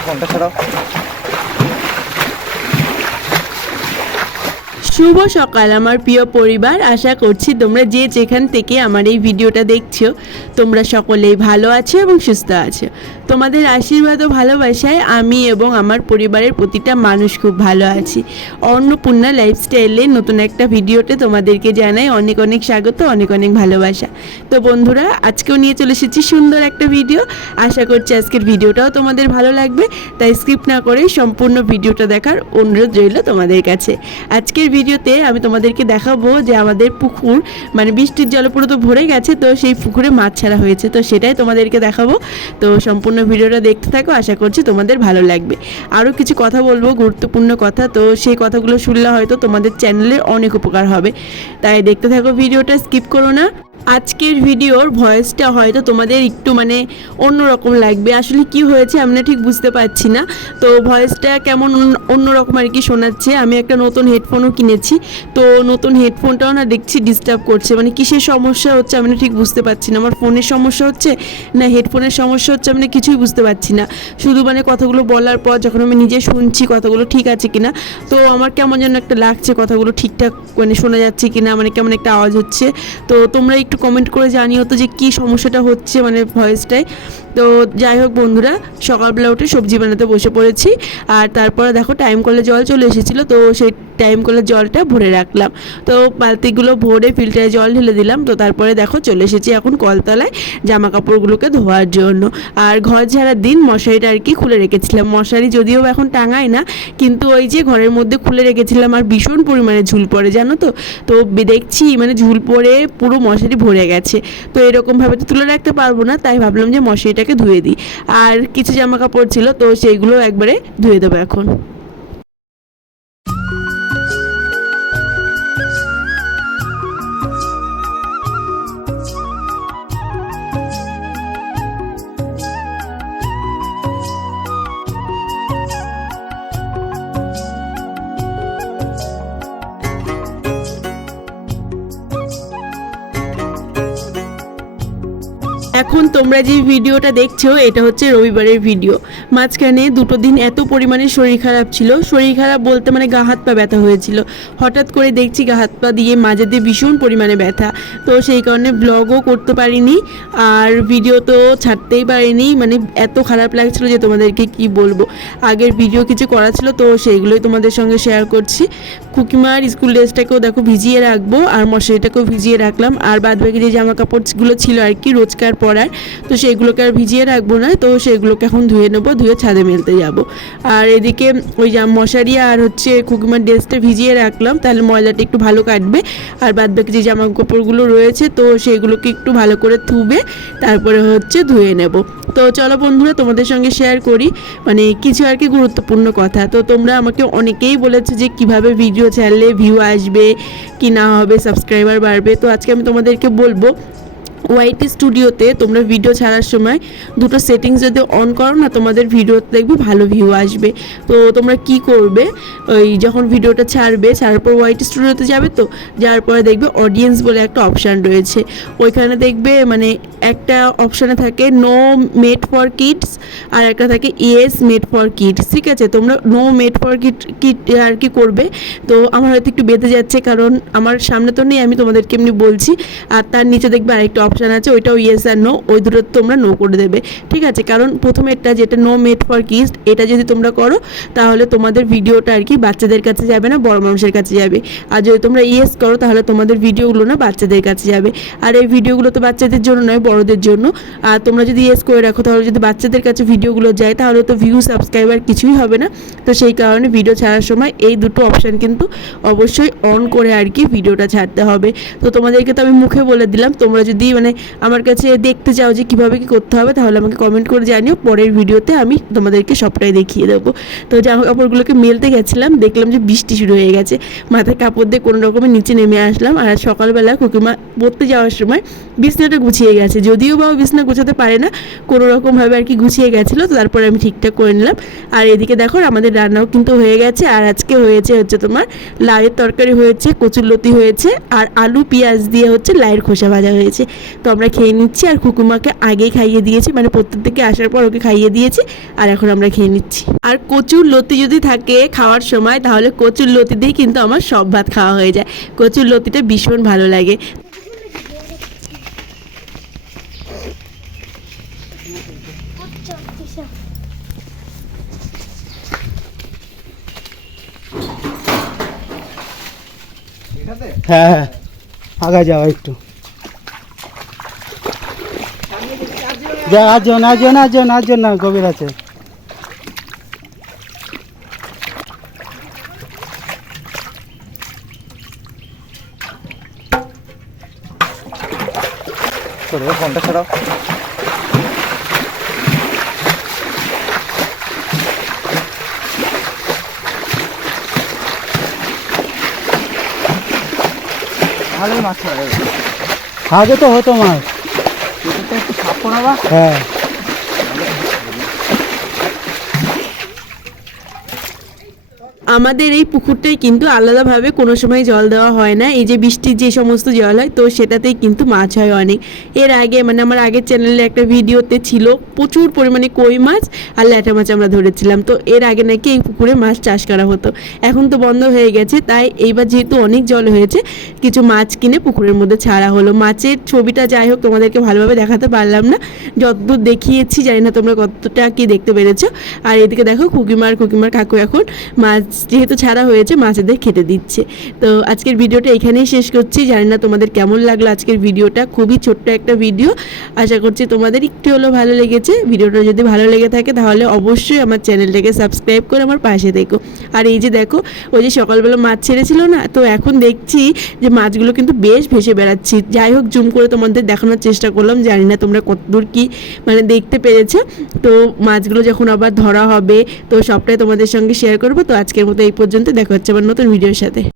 ফোনটা ছাড়াও শুভ সকাল, আমার প্রিয় পরিবার। আশা করছি তোমরা যে যেখান থেকে আমার এই ভিডিওটা দেখছ, তোমরা সকলেই ভালো আছো এবং সুস্থ আছো। তোমাদের আশীর্বাদ ও ভালোবাসায় আমি এবং আমার পরিবারের প্রতিটা মানুষ খুব ভালো আছি। অন্নপূর্ণা লাইফস্টাইলে নতুন একটা ভিডিওতে তোমাদেরকে জানাই অনেক অনেক স্বাগত, অনেক অনেক ভালোবাসা। তো বন্ধুরা, আজকেও নিয়ে চলে এসেছি সুন্দর একটা ভিডিও। আশা করছি আজকের ভিডিওটাও তোমাদের ভালো লাগবে। তাই স্কিপ না করে সম্পূর্ণ ভিডিওটা দেখার অনুরোধ রইল তোমাদের কাছে। আজকের ভিডিওতে আমি তোমাদেরকে দেখাবো যে আমাদের পুকুর মানে বৃষ্টির জলে পুরো তো ভরে গেছে, তো সেই পুকুরে মাছ ছাড়া হয়েছে। তো সেটাই তোমাদেরকে দেখাবো। তো সম্পূর্ণ ভিডিওটা দেখতে থাকো, আশা করছি তোমাদের ভালো লাগবে। আরও কিছু কথা বলব, গুরুত্বপূর্ণ কথা, তো সেই কথাগুলো শুনলে হয়তো তোমাদের চ্যানেলের অনেক উপকার হবে। তাই দেখতে থাকো ভিডিওটা, স্কিপ করো না। আজকের ভিডিওর ভয়েসটা হয়তো তোমাদের একটু মানে অন্যরকম লাগবে। আসলে কি হয়েছে আমি ঠিক বুঝতে পারছি না। তো ভয়েসটা কেমন অন্য- অন্যরকম আর কি শোনাচ্ছে। আমি একটা নতুন হেডফোনও কিনেছি। তো নতুন হেডফোনটাও না দেখছি ডিস্টার্ব করছে। মানে কিসের সমস্যা হচ্ছে আমি ঠিক বুঝতে পারছি না। আমার ফোনের সমস্যা হচ্ছে না হেডফোনের সমস্যা হচ্ছে আমি কিছুই বুঝতে পারছি না। শুধু মানে কথাগুলো বলার পর যখন আমি নিজে শুনছি কথাগুলো ঠিক আছে কিনা, তো আমার কেমন যেন একটা লাগছে কথাগুলো ঠিকঠাক মানে শোনা যাচ্ছে কিনা মানে কেমন একটা আওয়াজ হচ্ছে। তো তোমরা একটু কমেন্ট করে জানিও তো যে কী সমস্যাটা হচ্ছে মানে ভয়েসটায় তো যাই হোক বন্ধুরা, সকালবেলা উঠে সবজি বানাতে বসে পড়েছি। আর তারপরে দেখো টাইম কলে জল চলে এসেছিল, তো সেই টাইম কলের জলটা ভরে রাখলাম। তো বালতিগুলো ভরে ফিল্টারে জল ঢেলে দিলাম, তো তারপরে দেখো চলে এসেছি এখন কলতলায় জামা কাপড়গুলোকে ধোয়ার জন্য। আর ঘর ঝাড়ার দিন মশারিটা আর কি খুলে রেখেছিলাম। মশারি যদিও এখন টাঙায় না, কিন্তু ওই যে ঘরের মধ্যে খুলে রেখেছিলাম আর ভীষণ পরিমাণে ঝুল পড়ে, জানো তো? তো দেখছি মানে ঝুল পড়ে পুরো মশারি ভরে গেছে। তো এরকমভাবে তো তুলে রাখতে পারব না, তাই ভাবলাম যে মশারিটাকে ধুয়ে দিই। আর কিছু জামা কাপড় ছিল তো সেইগুলো একবারে ধুয়ে দেবো এখন। এখন তোমরা যে ভিডিওটা দেখছ, এটা হচ্ছে রবিবারের ভিডিও। মাঝখানে দুটো দিন এত পরিমাণে শরীর খারাপ ছিল। শরীর খারাপ বলতে মানে গা হাত পা ব্যথা হয়েছিল। হঠাৎ করে দেখছি গা হাত পা দিয়ে মাঝে দিয়ে ভীষণ পরিমাণে ব্যথা। তো সেই কারণে ব্লগও করতে পারিনি, আর ভিডিও তো ছাড়তেই পারিনি। মানে এত খারাপ লাগছিল যে তোমাদেরকে কি বলব। আগের ভিডিও কিছু করা ছিল, তো সেইগুলোই তোমাদের সঙ্গে শেয়ার করছি। কুকিমার স্কুল ড্রেসটাকেও দেখো ভিজিয়ে রাখব, আর মশারিটাকেও ভিজিয়ে রাখলাম। আর বাদ বাকি যে জামা কাপড়গুলো ছিল আর কি, রোজকার পরার তো সেগুলোকে আর ভিজিয়ে রাখব না। তো সেগুলোকে এখন ধুয়ে নেব, ধুয়ে ছাদে মেলতে যাব। আর এদিকে ওই জাম মশারি আর হচ্ছে কুকিমার ড্রেসটা ভিজিয়ে রাখলাম। তাহলে ময়লাটা একটু ভালো কাটবে। আর বাদ বাকি যে জামা কাপড়গুলো রয়েছে, তো সেগুলোকে একটু ভালো করে থুবে, তারপরে হচ্ছে ধুয়ে নেব। তো চলো বন্ধুরা, তোমাদের সঙ্গে শেয়ার করি। মানে কিছু আর কি গুরুত্বপূর্ণ কথা। তো তোমরা আমাকে অনেকেই বলেছ যে কীভাবে ভিডিও ছাড়লে ভিউ আসবে, কি না হবে সাবস্ক্রাইবার বাড়বে। তো আজকে আমি তোমাদেরকে বলব ওয়াইটি স্টুডিওতে তোমরা ভিডিও ছাড়ার সময় দুটো সেটিংস যদি অন করো না, তোমাদের ভিডিওতে দেখবে ভালো ভিউ আসবে। তো তোমরা কি করবে? ওই যখন ভিডিওটা ছাড়বে, ছাড়ার পর ওয়াইটি স্টুডিওতে যাবে তো, যাওয়ার পরে দেখবে অডিয়েন্স বলে একটা অপশান রয়েছে। ওইখানে দেখবে মানে একটা অপশানে থাকে নো মেড ফর কিডস আর একটা থাকে ইয়েস মেড ফর কিডস ঠিক আছে? তোমরা no made for kid kid আর কি করবে? তো আমার হয়তো একটু বেঁধে যাচ্ছে কারণ আমার সামনে তো নেই, আমি তোমাদেরকে এমনি বলছি। আর তার নিচে দেখবে আরেকটা অপশান আছে, ওইটাও ইয়েস আর নো ওই দুটো তোমরা নো করে দেবে। ঠিক আছে, কারণ প্রথমেরটা যেটা নো মেড ফর কিডস এটা যদি তোমরা করো, তাহলে তোমাদের ভিডিওটা আর কি বাচ্চাদের কাছে যাবে না, বড় মানুষের কাছে যাবে। আর যদি তোমরা ইয়েস করো, তাহলে তোমাদের ভিডিওগুলো না বাচ্চাদের কাছে যাবে। আর এই ভিডিওগুলো তো বাচ্চাদের জন্য নয়, বড়দের জন্য। আর তোমরা যদি ইয়েস করে রাখো, তাহলে যদি বাচ্চাদের কাছে ভিডিওগুলো যায়, তাহলে তো ভিউ সাবস্ক্রাইবার কিছুই হবে না। তো সেই কারণে ভিডিও ছাড়ার সময় এই দুটো অপশান কিন্তু অবশ্যই অন করে আর কি ভিডিওটা ছাড়তে হবে। তো তোমাদেরকে তো আমি মুখে বলে দিলাম, তোমরা যদি মানে আমার কাছে দেখতে চাও যে কীভাবে কী করতে হবে, তাহলে আমাকে কমেন্ট করে জানিও। পরের ভিডিওতে আমি তোমাদেরকে সবটাই দেখিয়ে দেবো। তো জামা কাপড়গুলোকে মেলতে গেছিলাম, দেখলাম যে বৃষ্টি শুরু হয়ে গেছে। মাথায় কাপড় দিয়ে কোনো রকমের নিচে নেমে আসলাম আর সকালবেলা কুকিমা পড়তে যাওয়ার সময় বিছনাটা গুছিয়ে গেছে। যদিও বা বিছনা গোছাতে পারে না, কোনো রকমভাবে আর কি গুছিয়ে গেছিল, তো তারপরে আমি ঠিকঠাক করে নিলাম। আর এদিকে দেখো, আমাদের রান্নাও কিন্তু হয়ে গেছে। আর আজকে হয়েছে হচ্ছে তোমার লাউয়ের তরকারি হয়েছে, কচুরলতি হয়েছে, আর আলু পেঁয়াজ দিয়ে হচ্ছে লাইয়ের খোসা ভাজা হয়েছে। তো আমরা খেয়ে নিচ্ছি আর কুকুমাকে আগেই খাইয়ে দিয়েছি মানে প্রত্যেক থেকে আসার পর ওকে খাইয়ে দিয়েছি আর এখন আমরা খেয়ে নিচ্ছি। আর কচুর লতি যদি থাকে খাওয়ার সময়, তাহলে কচুর লতি দিয়েই কিন্তু আমার সব ভাত খাওয়া হয়ে যায়। কচুর লতিটা ভীষণ ভালো লাগে। হ্যাঁ হ্যাঁ। আগা যাও একটু। যা আজও না আজও না আজও না গভীর আছে। ফোনটা সরাও আগে তো হতো মাছ। হ্যাঁ আমাদের এই পুকুরটাই কিন্তু আলাদাভাবে কোনো সময় জল দেওয়া হয় না। এই যে বৃষ্টির যে সমস্ত জল হয়, তো সেটাতেই কিন্তু মাছ হয় অনেক। এর আগে মানে আমার আগের চ্যানেলে একটা ভিডিওতে ছিল প্রচুর পরিমাণে কই মাছ আর ল্যাটা মাছ আমরা ধরেছিলাম। তো এর আগে নাকি এই পুকুরে মাছ চাষ করা হতো। এখন তো বন্ধ হয়ে গেছে, তাই এইবার যেহেতু অনেক জল হয়েছে, কিছু মাছ কিনে পুকুরের মধ্যে ছাড়া হলো। মাছের ছবিটা যাই হোক, তোমাদেরকে ভালোভাবে দেখাতে পারলাম না। যতদূর দেখিয়েছি, জানি না তোমরা কতটা কি দেখতে পেরেছ। আর এদিকে দেখো, খুকিমার খুকিমার কাকু এখন মাছ যেহেতু ছাড়া হয়েছে, মাছেদের খেতে দিচ্ছে। তো আজকের ভিডিওটা এখানেই শেষ করছি। জানি না তোমাদের কেমন লাগল আজকের ভিডিওটা। খুবই ছোট্ট একটা ভিডিও। আশা করছি তোমাদের একটু হলেও ভালো লেগেছে। ভিডিওটা যদি ভালো লেগে থাকে, তাহলে অবশ্যই আমার চ্যানেলটাকে সাবস্ক্রাইব করে আমার পাশে দেখো আর এই যে দেখো, ওই যে সকালবেলা মাছ ছেড়েছিল না, তো এখন দেখছি যে মাছগুলো কিন্তু বেশ ভেসে বেড়াচ্ছি। যাই হোক, জুম করে তোমাদের দেখানোর চেষ্টা করলাম। জানি না তোমরা কতদূর কি মানে দেখতে পেরেছ। তো মাছগুলো যখন আবার ধরা হবে, তো সবটাই তোমাদের সঙ্গে শেয়ার করব। তো আজকের মতো এই পর্যন্ত দেখা হচ্ছে আবার নতুন ভিডিওর সাথে।